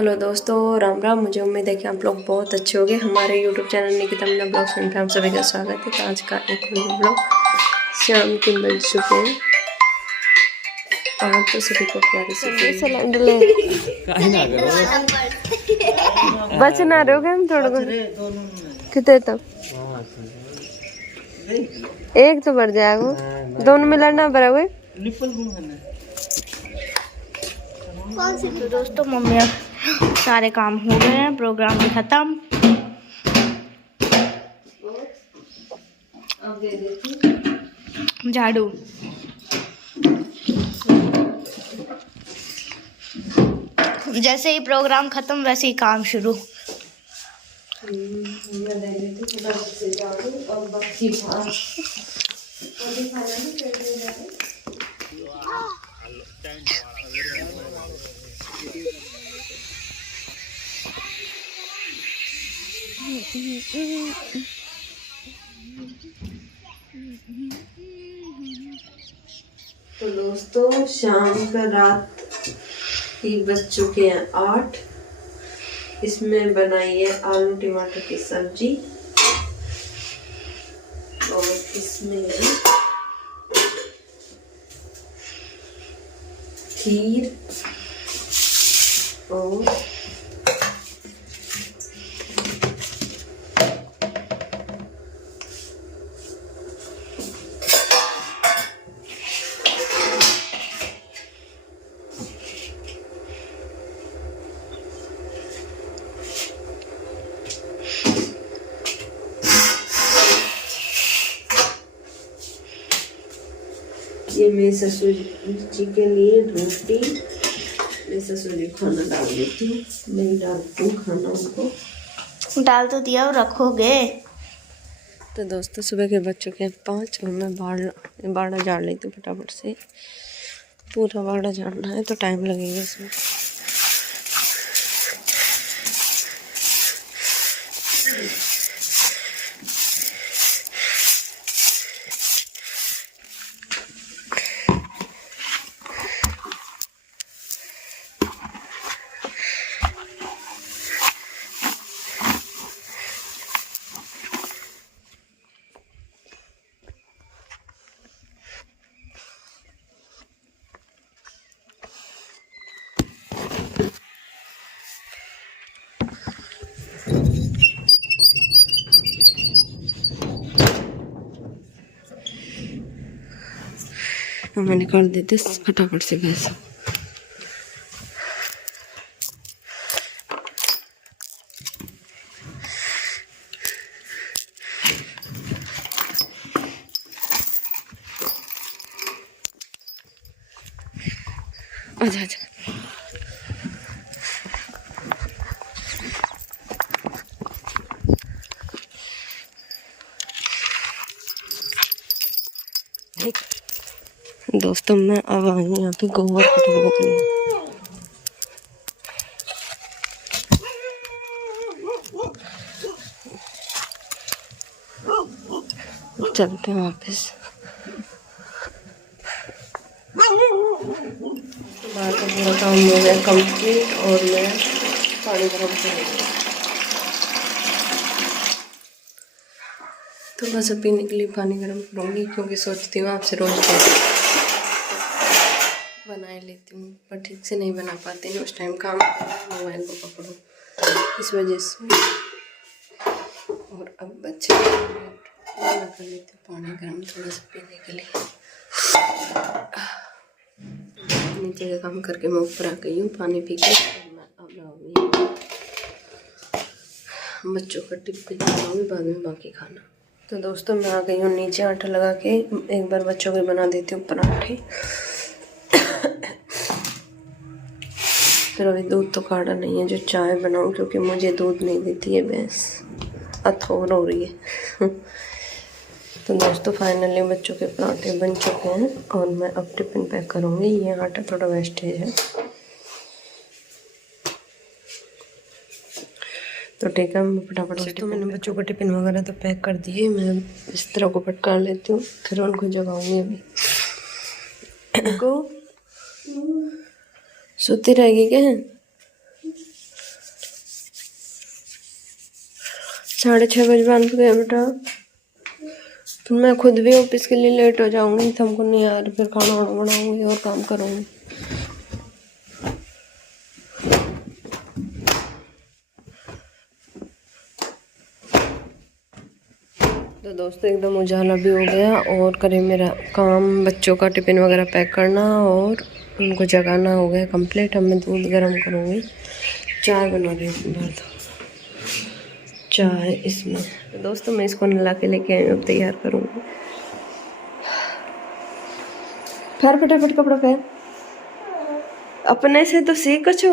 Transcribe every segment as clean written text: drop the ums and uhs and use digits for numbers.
Hello दोस्तों, राम राम। मुझे उम्मीद है कि आप लोग बहुत अच्छे होंगे। हमारे YouTube channel Nikita Meena blogs में आप सभी का स्वागत है। तो आज का एक ब्लॉग शाम के बज चुके हैं और तो सभी को प्यारे से सिलेंडर ले बचना रहोगे हम थोड़ा कितने तक एक तो बढ़ जाएगा, दोनों में लड़ना पड़ेगा। तो दोस्तों मम्मी सारे काम हो गए हैं, प्रोग्राम भी खत्म। झाड़ू जैसे ही प्रोग्राम खत्म वैसे ही काम शुरू। तो दोस्तों शाम का रात की बज चुके हैं 8। इसमें बनाई है आलू टमाटर की सब्जी और इसमें खीर और ये मेरे ससुर जी के लिए रोटी। मेरे ससुर जी खाना डाल देती हूँ, नहीं डालती हूँ खाना उनको। डाल तो दिया और रखोगे। तो दोस्तों सुबह के बज चुके हैं 5 और मैं बाड़ा झाड़ लेती हूँ फटाफट से। पूरा बाड़ा झाड़ना है तो टाइम लगेगा इसमें। मैंने कर देते फटाफट से गैस। आजा आजा। दोस्तों मैं अब आई हूँ यहाँ पे गोबर कटवाने के लिए। चलते हैं वापस। बाहर का पूरा काम हो गया कंप्लीट और मैं पानी गर्म करूँगी। तो बस पीने के लिए पानी गर्म करूँगी क्योंकि सोचती हूँ आपसे रोज बना लेती हूँ पर ठीक से नहीं बना पाती ना, उस टाइम काम मोबाइल को पकड़ो इस वजह से। और अब बच्चे कर लेते पानी गर्म थोड़ा सा पीने के लिए। नीचे का काम करके मैं ऊपर आ गई हूँ पानी पी के। मैं अब आऊँगी बच्चों का टिफिन बनाऊँगी, बाद में बाकी खाना। तो दोस्तों मैं आ गई हूँ नीचे, आटा लगा के एक बार बच्चों के बना देती हूँ पराठे। फिर अभी दूध तो काढ़ा नहीं है जो चाय बनाऊँ, क्योंकि मुझे दूध नहीं देती है भैंस, अथोर हो रही है। तो दोस्तों फाइनली बच्चों के पराठे बन चुके हैं और मैं अब टिफिन पैक करूँगी। ये आटा थोड़ा वेस्टेज है तो ठीक है, मैं फटाफट से। तो मैंने बच्चों को टिफिन वगैरह तो पैक कर दिए। मैं इस तरह को पटका लेती हूँ, फिर उनको जगाऊंगी। अभी उनको सोती रहेगी क्या? 6:30 बजे बांध गए बेटा। फिर मैं खुद भी ऑफिस के लिए लेट हो जाऊंगी, तुमको नहीं आ रही, फिर खाना वाना बनाऊंगी और काम करूंगी। तो दोस्तों एकदम उजाला भी हो गया और करे मेरा काम, बच्चों का टिफिन वगैरह पैक करना और उनको जगाना हो गया कंप्लीट। अब मैं दूध गर्म करूँगी, चाय बना रही हूँ भर दो चाय इसमें। तो दोस्तों मैं इसको नला के लेके आई, अब तैयार करूँगी। फिर फटाफट कपड़ा पहन, अपने से तो सीख कछू,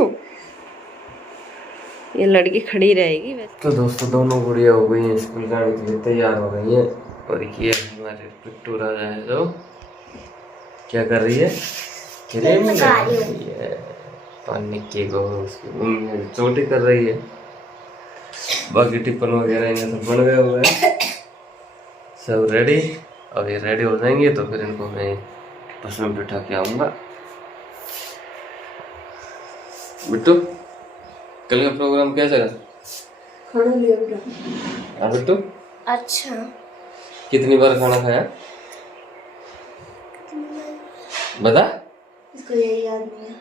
ये लड़की खड़ी रहेगी वैसे। तो दोस्तों दोनों गुड़िया हो गई हैं स्कूल जाने के लिए, तैयार हो गई हैं। और ये हमारे पिट्टू राजा है जो क्या कर रही है, क्रीम लगा रही है पानी की को, उसकी चोटी कर रही है। बाकी टिफिन वगैरह इन्हें सब बन गए हुए हैं, सब रेडी। अब ये रेडी हो जाएंगे तो फिर इनको मैं बस में बिठा के आऊँगा। बिट्टू कल का प्रोग्राम कैसा रहा? खाना लिया बेटा। हाँ बिट्टू। अच्छा। कितनी बार खाना खाया बता? इसको यही याद नहीं है।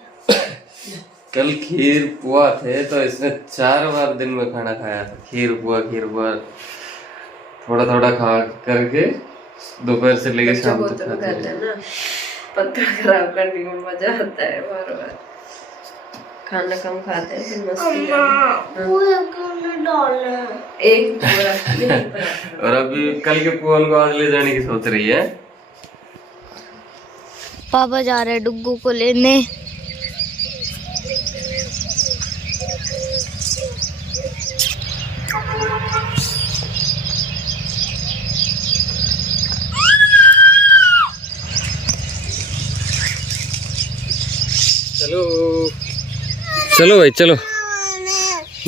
कल खीर पुआ थे तो इसने 4 बार दिन में खाना खाया था। खीर पुआ थोड़ा थोड़ा खा करके दोपहर से लेके शाम तक खाते हैं ना। पत्ता खराब करने में मजा आता है, बार बार खाना कम खाते हैं फिर मस्ती एक और अभी कल के पुआ को आज ले जाने की सोच रही है। पापा जा रहे हैं डुग्गू को लेने। चलो चलो भाई चलो।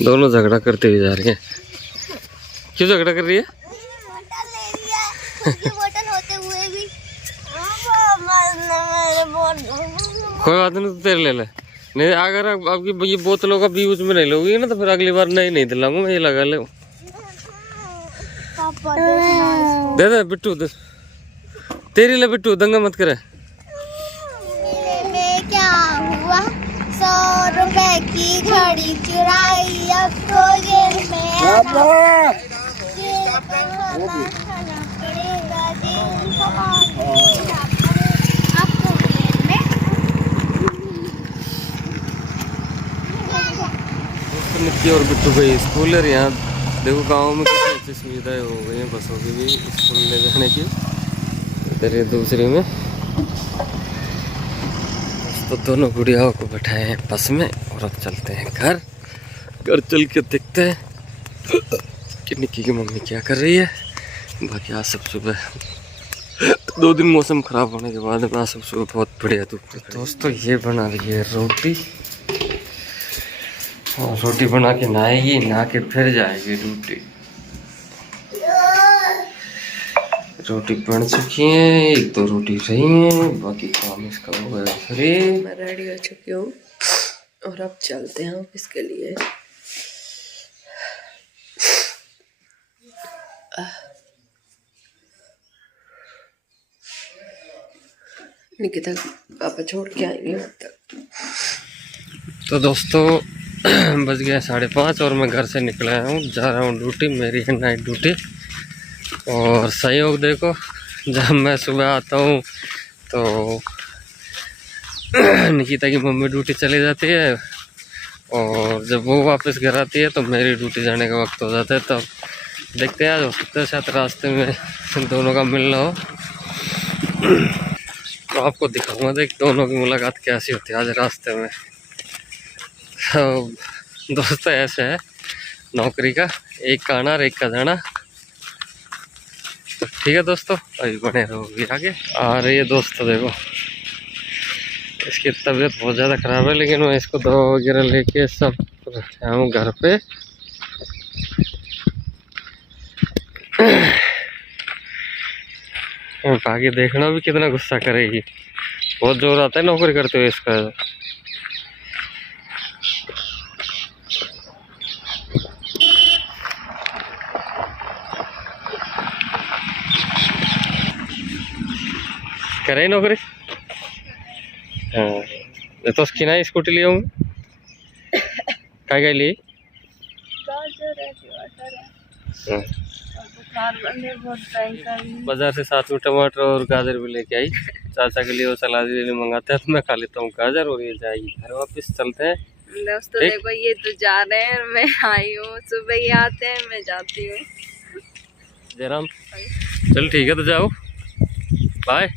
दोनों झगड़ा करते हुए जा रही हैं। क्यों झगड़ा कर रही है? कोई बात नहीं, तो तेरे ले ले। नहीं अगर आपकी ये बोतलों का भी यूज में नहीं लोगी ना तो फिर अगली बार नहीं दिलाऊंगा मैं, ये लगा ले। दे दे बिट्टू, तेरी ले बिट्टू, दंगा मत करे। क्या हुआ? 100 रुपए की घड़ी चुराई, आपको जेल में निक्की और बिट्टू गई स्कूल है। यहाँ देखो गांव में कितनी अच्छी सुविधाएं हो गई हैं बसों की भी स्कूल ले जाने की। इधर ये दूसरी में तो दोनों गुड़ियाओं को बैठाए हैं बस में और अब चलते हैं घर चल के देखते हैं कि निक्की की मम्मी क्या कर रही है। बाकी आज सब सुबह 2 दिन मौसम खराब होने के बाद आज सब सुबह बहुत बढ़िया धूप। दोस्तों ये बना रही है रोटी, और रोटी बना के नहाएगी, नहा के फिर जाएगी ड्यूटी। रोटी बन चुकी है, 1-2 रोटी रही हैं, बाकी काम इसका हो गया फ्री। मैं रेडी हो चुकी हूँ और अब चलते हैं ऑफिस के लिए। निकिता पापा छोड़ के आएंगे अब तक। तो दोस्तों बज गया 5:30 और मैं घर से निकला हूँ, जा रहा हूँ ड्यूटी। मेरी है नाइट ड्यूटी। और संयोग देखो, जब मैं सुबह आता हूँ तो निकिता की मम्मी ड्यूटी चली जाती है, और जब वो वापस घर आती है तो मेरी ड्यूटी जाने का वक्त हो जाता है। तब देखते हैं आज हो सकता है शायद रास्ते में दोनों का मिलना हो, तो आपको दिखाऊंगा देख दोनों की मुलाकात कैसी होती है आज रास्ते में। तो दोस्तों ऐसे है नौकरी का, एक का आना और एक का जाना। तो ठीक है दोस्तों, अभी बने रहोगे आगे। आ रही है दोस्तों, देखो इसकी तबीयत बहुत ज़्यादा ख़राब है, लेकिन मैं इसको दवा वगैरह लेके सब रखा हूँ घर पे। बाकी देखना भी कितना गुस्सा करेगी, बहुत जोर आता है नौकरी करते हुए इसका। करे नौकरी। हाँ तो उसकी ना स्कूटी लिया हूँ क्या क्या लिए। हाँ। बाजार से साथ में टमाटर और गाजर भी लेके आई। चाचा के लिए वो सलाद भी मंगाते हैं तो मैं खा लेता हूँ गाजर और ये जाएगी घर वापस चलते हैं। दोस्तों देखो ये तो जा रहे हैं, मैं आई हूँ, सुबह ही आते हैं, मैं जाती हूँ। जयराम चल ठीक है तो जाओ बाय।